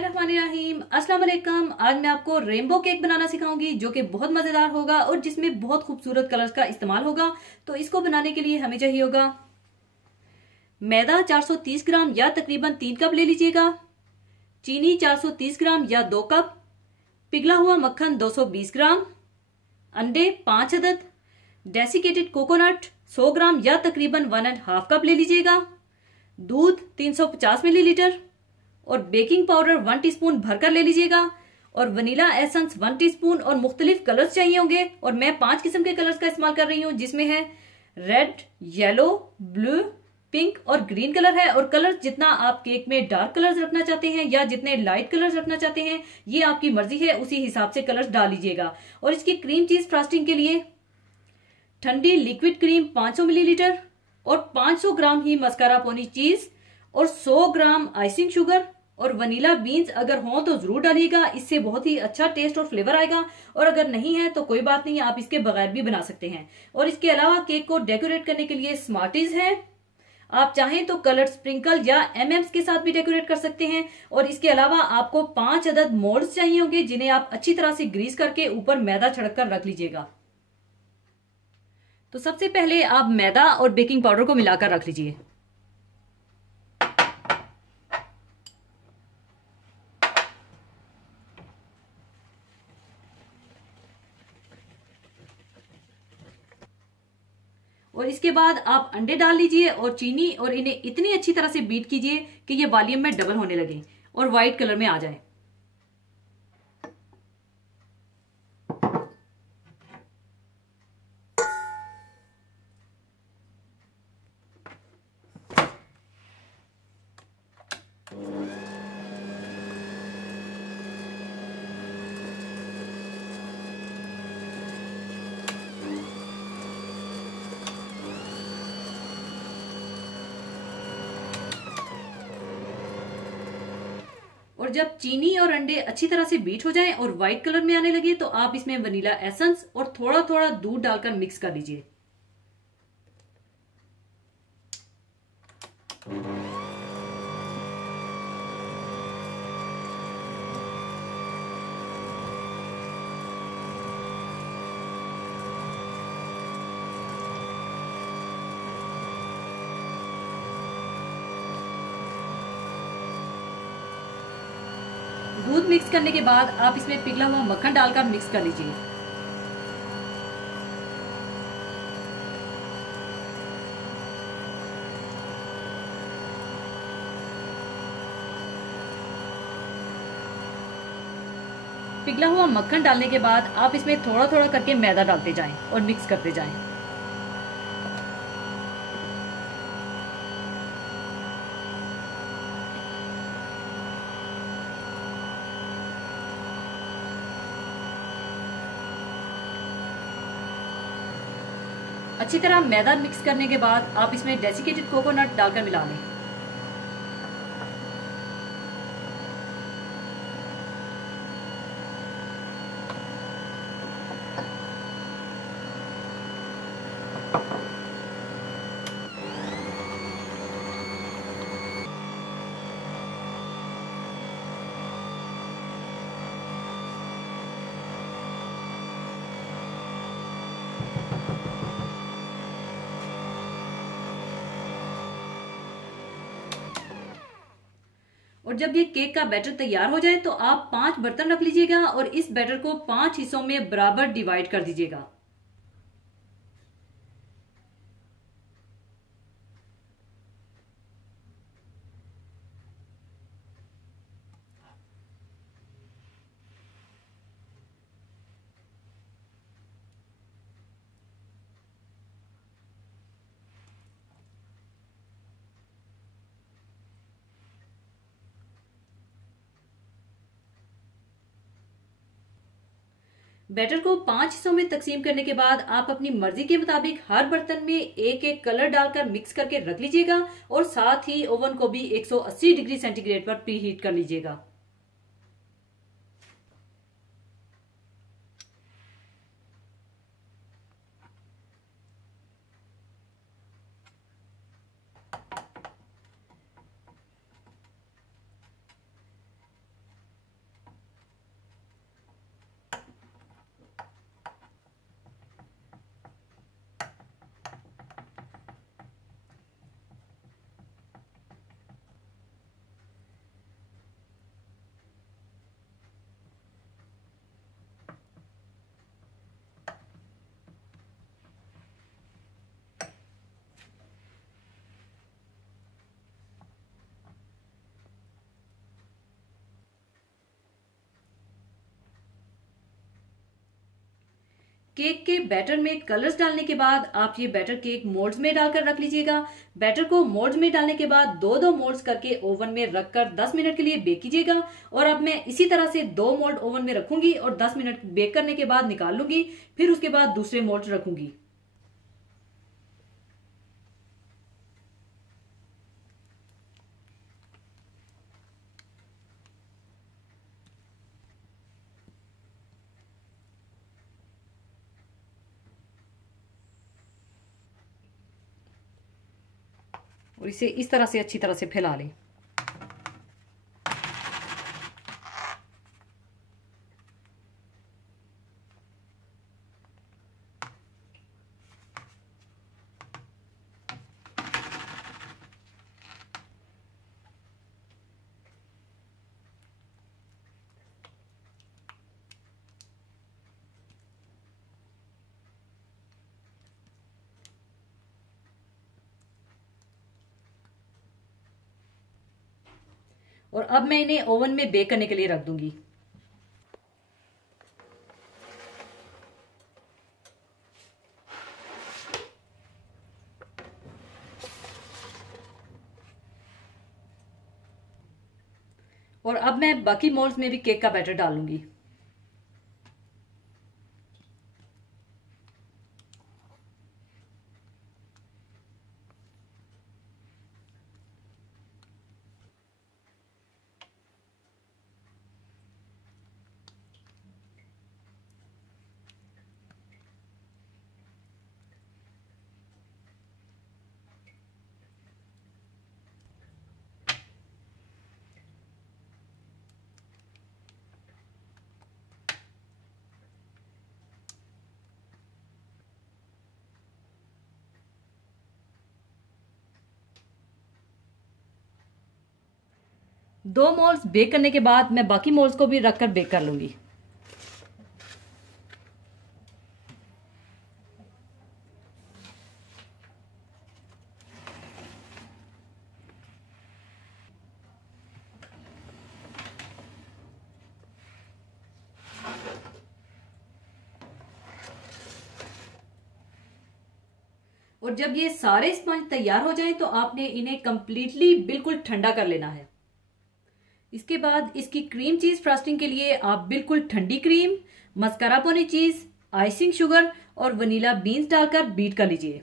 बिस्मिल्लाहिर्रहमानिर्रहीम। अस्सलाम वालेकुम। आज मैं आपको रेनबो केक बनाना सिखाऊंगी जो कि बहुत मजेदार होगा और जिसमें बहुत खूबसूरत कलर्स का इस्तेमाल होगा। तो इसको बनाने के लिए हमें चाहिए होगा मैदा 430 ग्राम या तकरीबन 3 कप ले लीजिएगा, चीनी 430 ग्राम या 2 कप, पिघला हुआ मक्खन 220 ग्राम, अंडे 5 अदद, डेसिकेटेड कोकोनट 100 ग्राम या तकरीबन 1.5 कप ले लीजिएगा, दूध 350 मिलीलीटर और बेकिंग पाउडर 1 टीस्पून भरकर ले लीजिएगा और वनीला एसेंस 1 टीस्पून। और मुख्तलिफ कलर्स चाहिए होंगे और मैं 5 किस्म के कलर्स का इस्तेमाल कर रही हूँ, जिसमें है रेड, येलो, ब्लू, पिंक और ग्रीन कलर है। और कलर जितना आप केक में डार्क कलर्स रखना चाहते हैं या जितने लाइट कलर्स रखना चाहते हैं ये आपकी मर्जी है, उसी हिसाब से कलर्स डाल लीजिएगा। और इसकी क्रीम चीज फ्रॉस्टिंग के लिए ठंडी लिक्विड क्रीम 500 मिलीलीटर और 500 ग्राम ही मस्कारा पोनी चीज और 100 ग्राम आइसिंग शुगर और वनीला बीन्स अगर हो तो जरूर डालिएगा, इससे बहुत ही अच्छा टेस्ट और फ्लेवर आएगा। और अगर नहीं है तो कोई बात नहीं, आप इसके बगैर भी बना सकते हैं। और इसके अलावा केक को डेकोरेट करने के लिए स्मार्टीज है, आप चाहें तो कलर्ड स्प्रिंकल या एमएम्स के साथ भी डेकोरेट कर सकते हैं। और इसके अलावा आपको 5 अदद मोल्ड्स चाहिए होंगे जिन्हें आप अच्छी तरह से ग्रीस करके ऊपर मैदा छिड़क कर रख लीजिएगा। तो सबसे पहले आप मैदा और बेकिंग पाउडर को मिलाकर रख लीजिए। और इसके बाद आप अंडे डाल लीजिए और चीनी और इन्हें इतनी अच्छी तरह से बीट कीजिए कि ये वॉल्यूम में डबल होने लगे और व्हाइट कलर में आ जाए। और जब चीनी और अंडे अच्छी तरह से बीट हो जाएं और व्हाइट कलर में आने लगे तो आप इसमें वनीला एसेंस और थोड़ा थोड़ा दूध डालकर मिक्स कर लीजिए। दूध मिक्स करने के बाद आप इसमें पिघला हुआ मक्खन डालकर मिक्स कर लीजिए। पिघला हुआ मक्खन डालने के बाद आप इसमें थोड़ा थोड़ा करके मैदा डालते जाएं और मिक्स करते जाएं। अच्छी तरह मैदा मिक्स करने के बाद आप इसमें डेसिकेटेड कोकोनट डालकर मिला लें। और जब ये केक का बैटर तैयार हो जाए तो आप 5 बर्तन रख लीजिएगा और इस बैटर को 5 हिस्सों में बराबर डिवाइड कर दीजिएगा। बैटर को 5 हिस्सों में तकसीम करने के बाद आप अपनी मर्जी के मुताबिक हर बर्तन में एक एक कलर डालकर मिक्स करके रख लीजिएगा और साथ ही ओवन को भी 180 डिग्री सेंटीग्रेड पर प्री हीट कर लीजिएगा। केक के बैटर में कलर्स डालने के बाद आप ये बैटर केक मोल्ड्स में डालकर रख लीजिएगा। बैटर को मोल्ड्स में डालने के बाद दो दो मोल्ड्स करके ओवन में रखकर 10 मिनट के लिए बेक कीजिएगा। और अब मैं इसी तरह से 2 मोल्ड ओवन में रखूंगी और 10 मिनट बेक करने के बाद निकाल लूंगी। फिर उसके बाद दूसरे मोल्ड रखूंगी। और इसे इस तरह से अच्छी तरह से फैला लें। और अब मैं इन्हें ओवन में बेक करने के लिए रख दूंगी। और अब मैं बाकी मोल्ड्स में भी केक का बैटर डालूंगी। दो मोल्ड्स बेक करने के बाद मैं बाकी मोल्ड्स को भी रखकर बेक कर लूंगी। और जब ये सारे स्पंज तैयार हो जाएं तो आपने इन्हें कंप्लीटली बिल्कुल ठंडा कर लेना है। इसके बाद इसकी क्रीम चीज फ्रॉस्टिंग के लिए आप बिल्कुल ठंडी क्रीम, मस्कारापोने चीज, आइसिंग शुगर और वनीला बीन्स डालकर बीट कर लीजिए।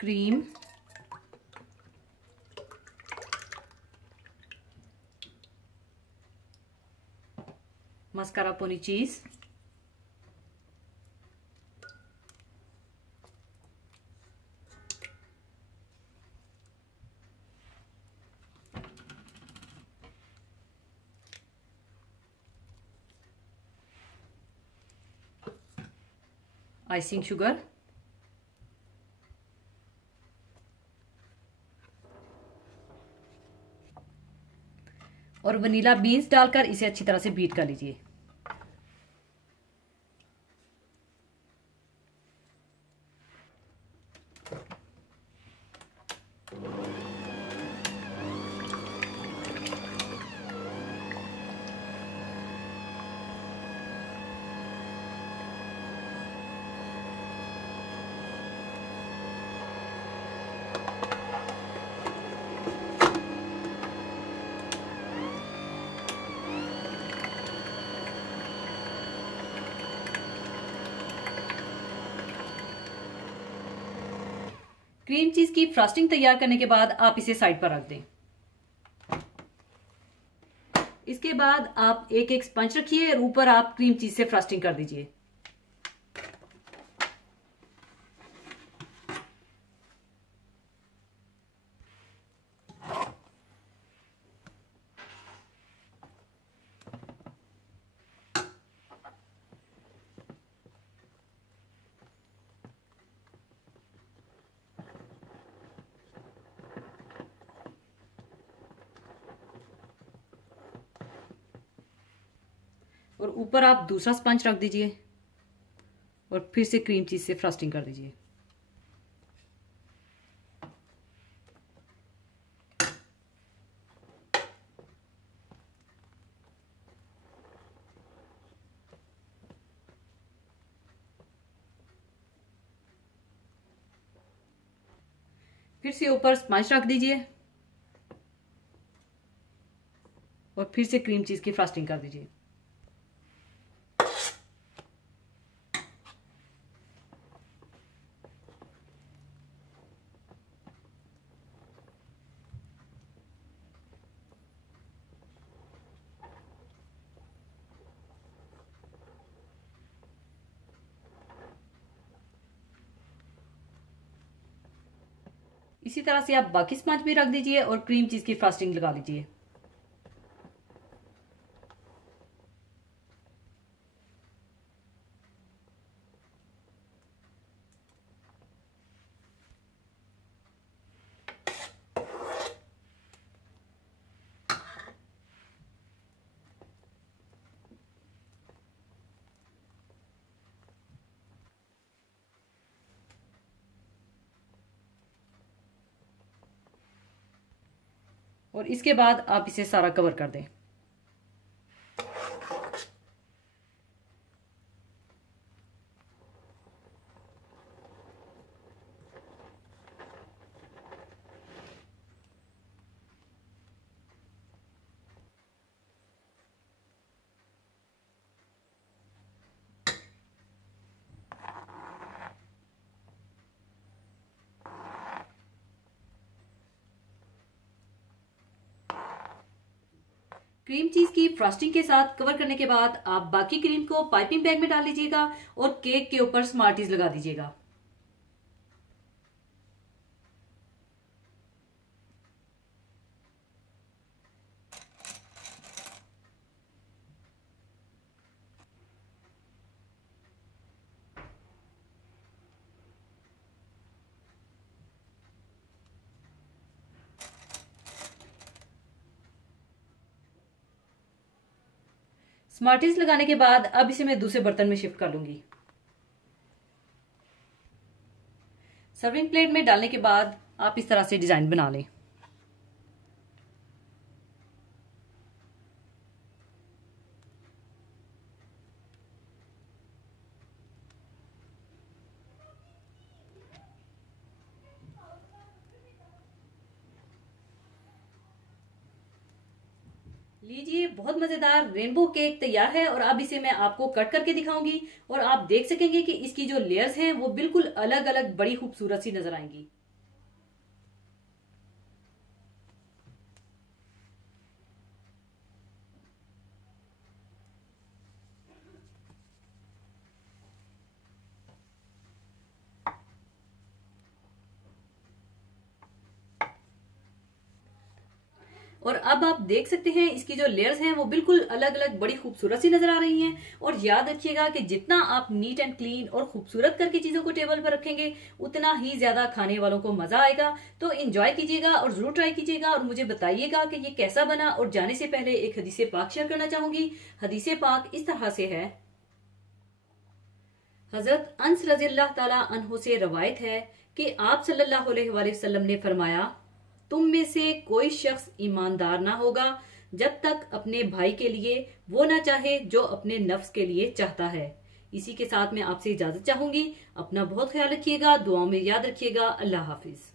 क्रीम, मस्कारापोने चीज, आइसिंग शुगर और वनीला बीन्स डालकर इसे अच्छी तरह से बीट कर लीजिए। क्रीम चीज की फ्रॉस्टिंग तैयार करने के बाद आप इसे साइड पर रख दें। इसके बाद आप एक एक स्पंज रखिए और ऊपर आप क्रीम चीज से फ्रॉस्टिंग कर दीजिए। और ऊपर आप दूसरा स्पंज रख दीजिए और फिर से क्रीम चीज से फ्रॉस्टिंग कर दीजिए। फिर से ऊपर स्पंज रख दीजिए और फिर से क्रीम चीज की फ्रस्टिंग कर दीजिए। इसी तरह से आप बाकी स्पंज भी रख दीजिए और क्रीम चीज की फ्रस्टिंग लगा लीजिए। और इसके बाद आप इसे सारा कवर कर दें। क्रीम चीज की फ्रस्टिंग के साथ कवर करने के बाद आप बाकी क्रीम को पाइपिंग बैग में डाल लीजिएगा और केक के ऊपर स्मार्टीज लगा दीजिएगा। स्मार्टीज लगाने के बाद अब इसे मैं दूसरे बर्तन में शिफ्ट कर लूंगी। सर्विंग प्लेट में डालने के बाद आप इस तरह से डिजाइन बना लें। लीजिए, बहुत मजेदार रेनबो केक तैयार है और अब इसे मैं आपको कट करके दिखाऊंगी और आप देख सकेंगे कि इसकी जो लेयर्स हैं वो बिल्कुल अलग अलग बड़ी खूबसूरत सी नजर आएंगी। और अब आप देख सकते हैं इसकी जो लेयर्स हैं वो बिल्कुल अलग अलग बड़ी खूबसूरत सी नजर आ रही हैं। और याद रखिएगा कि जितना आप नीट एंड क्लीन और खूबसूरत करके चीजों को टेबल पर रखेंगे उतना ही ज्यादा खाने वालों को मजा आएगा। तो एंजॉय कीजिएगा और जरूर ट्राई कीजिएगा और मुझे बताइएगा कि ये कैसा बना। और जाने से पहले एक हदीसे पाक शेयर करना चाहूंगी। हदीसे पाक इस तरह से है। हजरत अनस रज़ियल्लाहु ताला अन्हु से रवायत है कि आप सल्लल्लाहु अलैहि वसल्लम ने फरमाया, तुम में से कोई शख्स ईमानदार ना होगा जब तक अपने भाई के लिए वो ना चाहे जो अपने नफ्स के लिए चाहता है। इसी के साथ मैं आपसे इजाजत चाहूंगी। अपना बहुत ख्याल रखिएगा, दुआओं में याद रखिएगा। अल्लाह हाफिज।